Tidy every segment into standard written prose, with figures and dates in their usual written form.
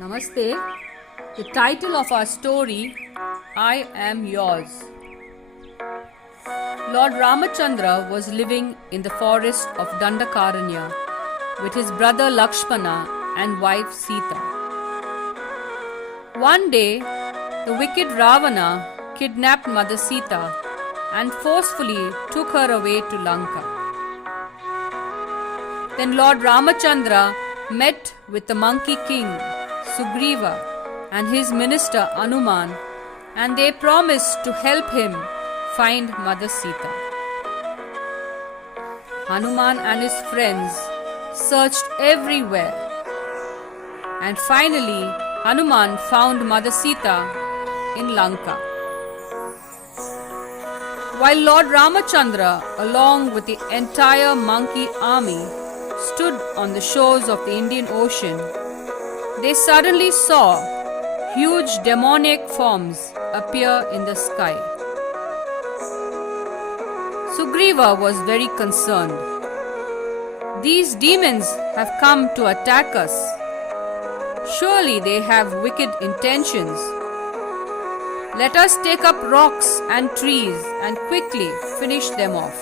Namaste. The title of our story, I Am Yours. Lord Ramachandra was living in the forest of Dandakaranya with his brother Lakshmana and wife Sita. One day, the wicked Ravana kidnapped Mother Sita and forcefully took her away to Lanka. Then Lord Ramachandra met with the Monkey King Sugriva and his minister Hanuman, and they promised to help him find Mother Sita. Hanuman and his friends searched everywhere, and finally Hanuman found Mother Sita in Lanka. While Lord Ramachandra, along with the entire monkey army, stood on the shores of the Indian Ocean, they suddenly saw huge demoniac forms appear in the sky. Sugriva was very concerned. These demons have come to attack us. Surely they have wicked intentions. Let us take up rocks and trees and quickly finish them off.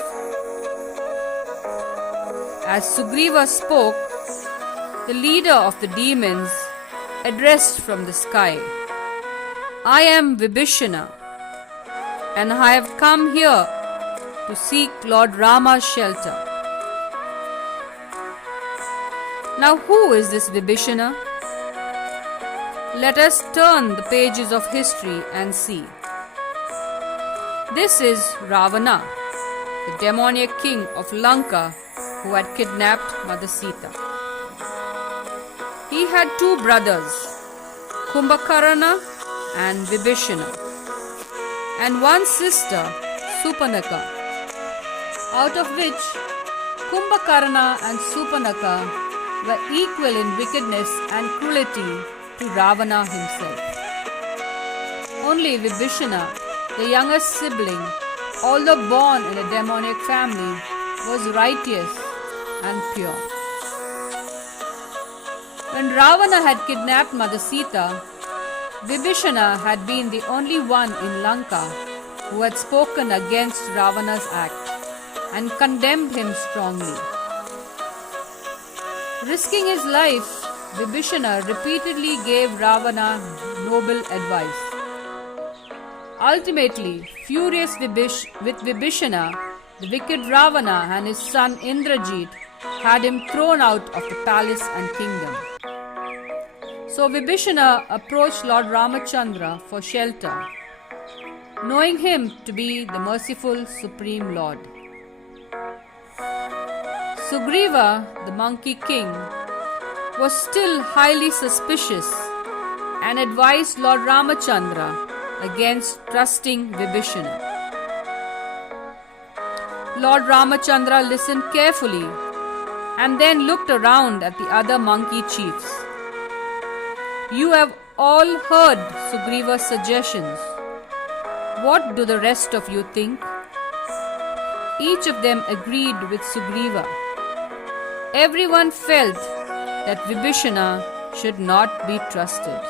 As Sugriva spoke, the leader of the demons addressed from the sky, I am Vibhishana, and I have come here to seek Lord Rama's shelter. Now who is this Vibhishana? Let us turn the pages of history and see. This is Ravana, the demoniac king of Lanka who had kidnapped Mother Sita. He had two brothers, Kumbhakarna and Vibhishana, and one sister, Supanaka, out of which Kumbhakarna and Supanaka were equal in wickedness and cruelty to Ravana himself. Only Vibhishana, the youngest sibling, although born in a demoniac family, was righteous and pure. When Ravana had kidnapped Mother Sita, Vibhishana had been the only one in Lanka who had spoken against Ravana's act and condemned him strongly. Risking his life, Vibhishana repeatedly gave Ravana noble advice. Ultimately, furious with Vibhishana, the wicked Ravana and his son Indrajit had him thrown out of the palace and kingdom. So Vibhishana approached Lord Ramachandra for shelter, knowing him to be the merciful Supreme Lord. Sugriva, the Monkey King, was still highly suspicious and advised Lord Ramachandra against trusting Vibhishana. Lord Ramachandra listened carefully and then looked around at the other monkey chiefs. You have all heard Sugriva's suggestions. What do the rest of you think? Each of them agreed with Sugriva. Everyone felt that Vibhishana should not be trusted.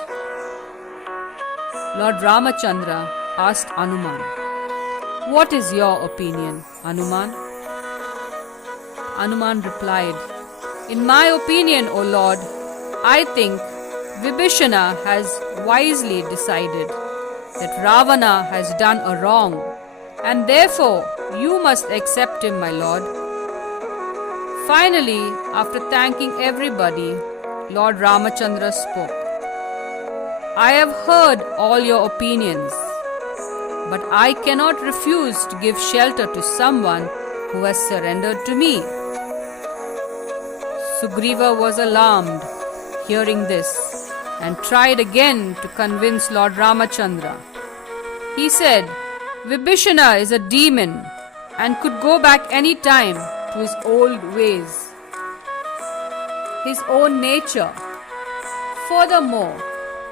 Lord Ramachandra asked Hanuman, What is your opinion, Hanuman? Hanuman replied, In my opinion, O Lord, I think Vibhishana has wisely decided that Ravana has done a wrong, and therefore you must accept him, my lord. Finally, after thanking everybody, Lord Ramachandra spoke. I have heard all your opinions, but I cannot refuse to give shelter to someone who has surrendered to me. Sugriva was alarmed hearing this and tried again to convince Lord Ramachandra. He said, Vibhishana is a demon and could go back any time to his old ways, his own nature. Furthermore,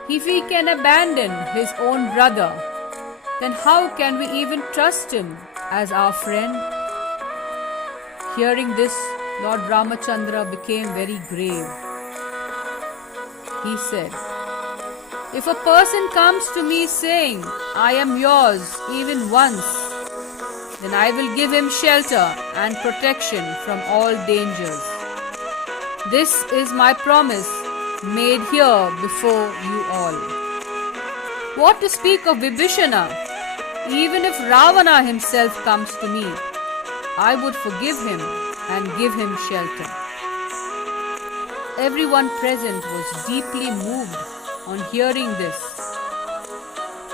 if he can abandon his own brother, then how can we even trust him as our friend? Hearing this, Lord Ramachandra became very grave. He said, If a person comes to me saying, I am yours, even once, then I will give him shelter and protection from all dangers. This is my promise made here before you all. What to speak of Vibhishana? Even if Ravana himself comes to me, I would forgive him and give him shelter. Everyone present was deeply moved on hearing this.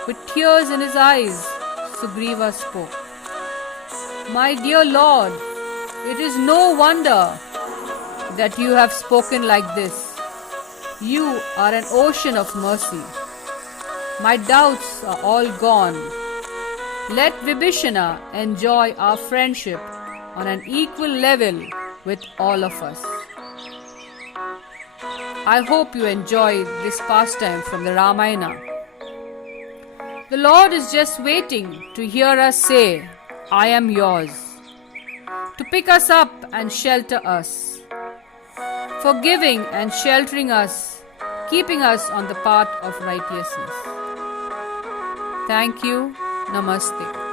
With tears in his eyes, Sugriva spoke. My dear Lord, it is no wonder that you have spoken like this. You are an ocean of mercy. My doubts are all gone. Let Vibhishana enjoy our friendship on an equal level with all of us. I hope you enjoy this pastime from the Ramayana. The Lord is just waiting to hear us say, I am yours, to pick us up and shelter us, forgiving and sheltering us, keeping us on the path of righteousness. Thank you. Namaste.